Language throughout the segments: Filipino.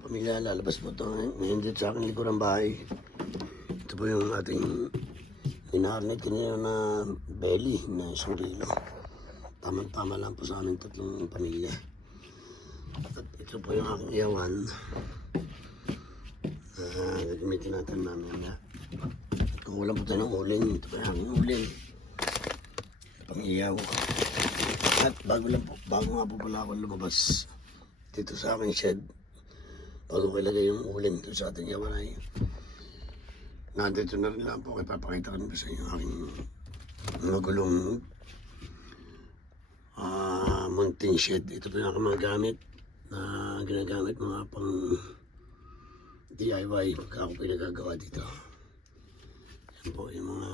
pamilya, lalabas po ito ngayon dito sa aking likurang bahay. Ito po yung ating hinaharnit kanina na belly na surilo. Tama-tama lang po sa aming tatlong pamilya. At ito po yung aking iyawan. Gagamitin natin mamaya. Kung wala po tayo ng uling, ito po yung aking uling. Pang iyaw. At bago nga po pala ako lumabas dito sa aking shed, bago ko ilagay yung uling dito sa ating yawanay, nandito na rin lang po, ipapakita ko na sa inyo aking magulong mountain shed. Ito po yung aking mga gamit na ginagamit, mga pang DIY pagka ako pinagagawa dito. Yan po yung mga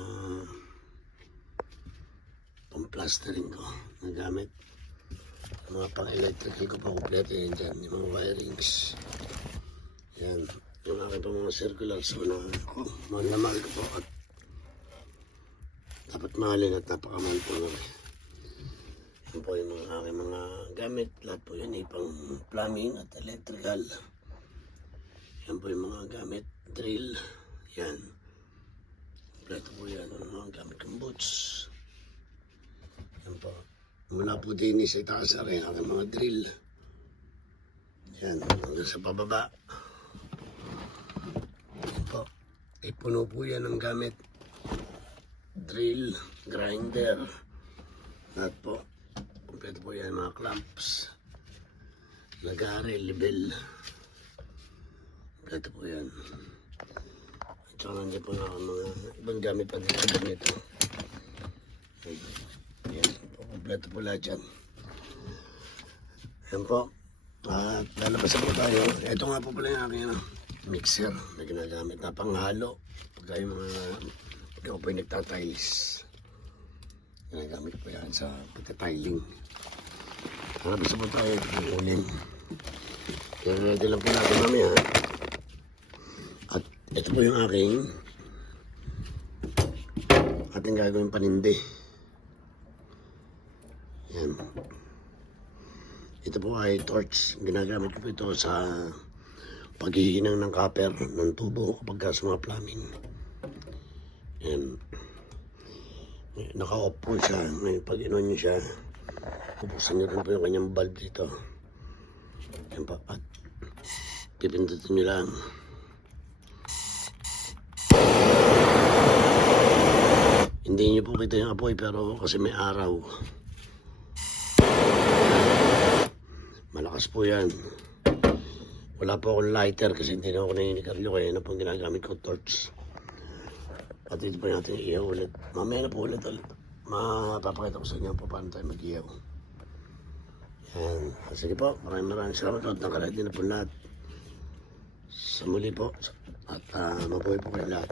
pang plastering ko na gamit. Mga pang-electrical ko pa kompleto yan dyan, yung mga wirings. Yan, yung aking pa mga circular so na mahal na mahal ko po at dapat mahalin at napakamahal po naman. Yan po yung mga aking mga gamit, lahat po yan pang plumbing at electrical. Yan po yung mga gamit, drill, yan. Kompleto po yan, mga gamit kong boots. Yan po. Mula po din sa itaas na rin ang mga drill. Yan, hanggang sa pababa. Yan po. Puno po yan ng gamit. Drill, grinder. Lahat po. Kompleto po yan, mga clamps. Lagari, level. Kompleto po yan. At saka nandiyan po na mga ibang gamit pa dito. Yan. Kompleto po lahat yan. Yan po. At lalabas po tayo. Ito nga po pala yung aking mixer na ginagamit na panghalo. Pagka yung mga pagka po yung nagtatiles. Ginagamit po yan sa pagtatiling. Lalabas po tayo. Ito po yung uling. Kaya ready lang po natin mamaya. At ito po yung ating gagawin panindi. Yan. Ito po ay torch. Ginagamit ko po ito sa paghihinang ng copper ng tubo kapag sa mga plumbing. Yan. Naka-off po siya. Ngayon pag inon nyo siya, bubuksan nyo rin po yung kanyang bulb dito. Yan po. At pipindutin nyo lang. Hindi nyo po kita yung apoy pero kasi may araw. Malakas po yan. Wala po akong lighter kasi hindi na ako naninikaryo kaya na po ginagamit ko torch. At ito po yung ating iyaw ulit. Mamaya na po ulit. Mapapakita ko sa inyo po paano tayo mag-iyaw. Yan. Sige po. Maraming salamat at nakaredy na po lahat. Sa muli po. At mabuhay po kayo lahat.